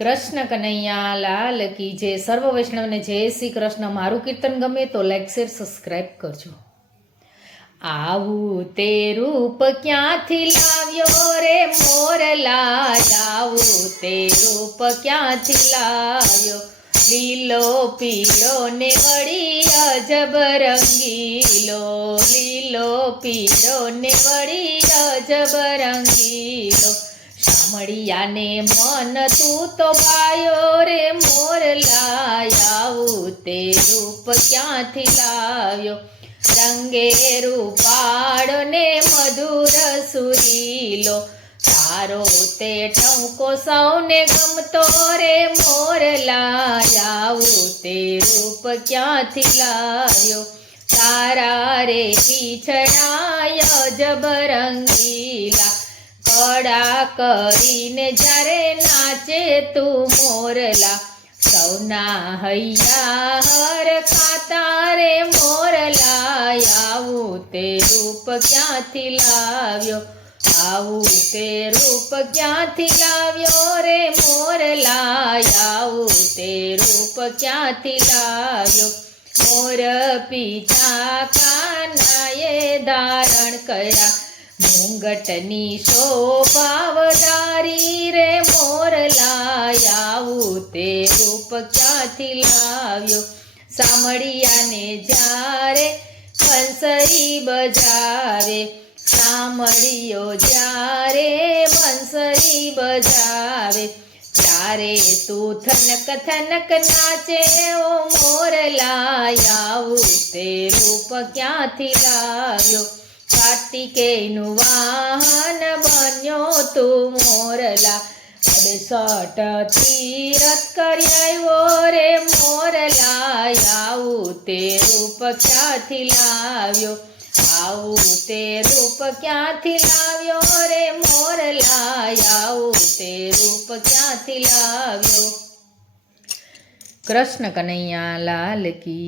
કૃષ્ણ કનૈયા લાલ કી જય. સર્વ વૈષ્ણવને જય શ્રી કૃષ્ણ. મારું કીર્તન ગમે તો લાઈક શેર સબસ્ક્રાઈબ કરજો. આવું તે રૂપ ક્યાંથી લાવ્યો રે મોરલા, આવું તે રૂપ ક્યાંથી લાવ્યો. લીલો પીળો ને વળી અજબ રંગીલો, લીલો પીળો ને વળી અજબ રંગીલો. શામળિયાને મન તું તો ભાયો રે મોરલા, આવું તે રૂપ ક્યાંથી લાવ્યો. રંગે રૂપાળો ને મધુર સુરીલો, તારો તે ટંકો સૌને ગમતો રે મોરલા, આવું તે રૂપ ક્યાંથી લાવ્યો. તારા રે પીછડાય અજબ રંગીલા, કડા કરીને જ્યારે નાચે તું મોરલા. સૌના હૈયા હર ખાતા રે મોરલા, આવું તે રૂપ ક્યાંથી લાવ્યો. આવું તે રૂપ ક્યાંથી લાવ્યો રે મોરલા, આવું તે રૂપ ક્યાંથી લાવ્યો. મોર પીછા કાનાએ ધારણ કર્યા, મુંગટની શોભા વધારી રે મોરલા, આવું તે રૂપ ક્યાંથી લાવ્યો. સામળિયાને જ્યારે બંસરી બજાવે, સામળિયો જ્યારે બંસરી બજાવે, ત્યારે તું થનક થનક નાચે ઓ મોરલા, આવું તે રૂપ ક્યાંથી લાવ્યો. કાર્તિકેયનું વાહન બન્યો તું મોરલા, 68 તીરથ કરી આવ્યો રે મોરલા, આવું તે રૂપ ક્યાંથી લાવ્યો. આવું તે રૂપ ક્યાંથી લાવ્યો રે મોરલા, આવું તે રૂપ ક્યાંથી લાવ્યો. કૃષ્ણ કનૈયા લાલ કી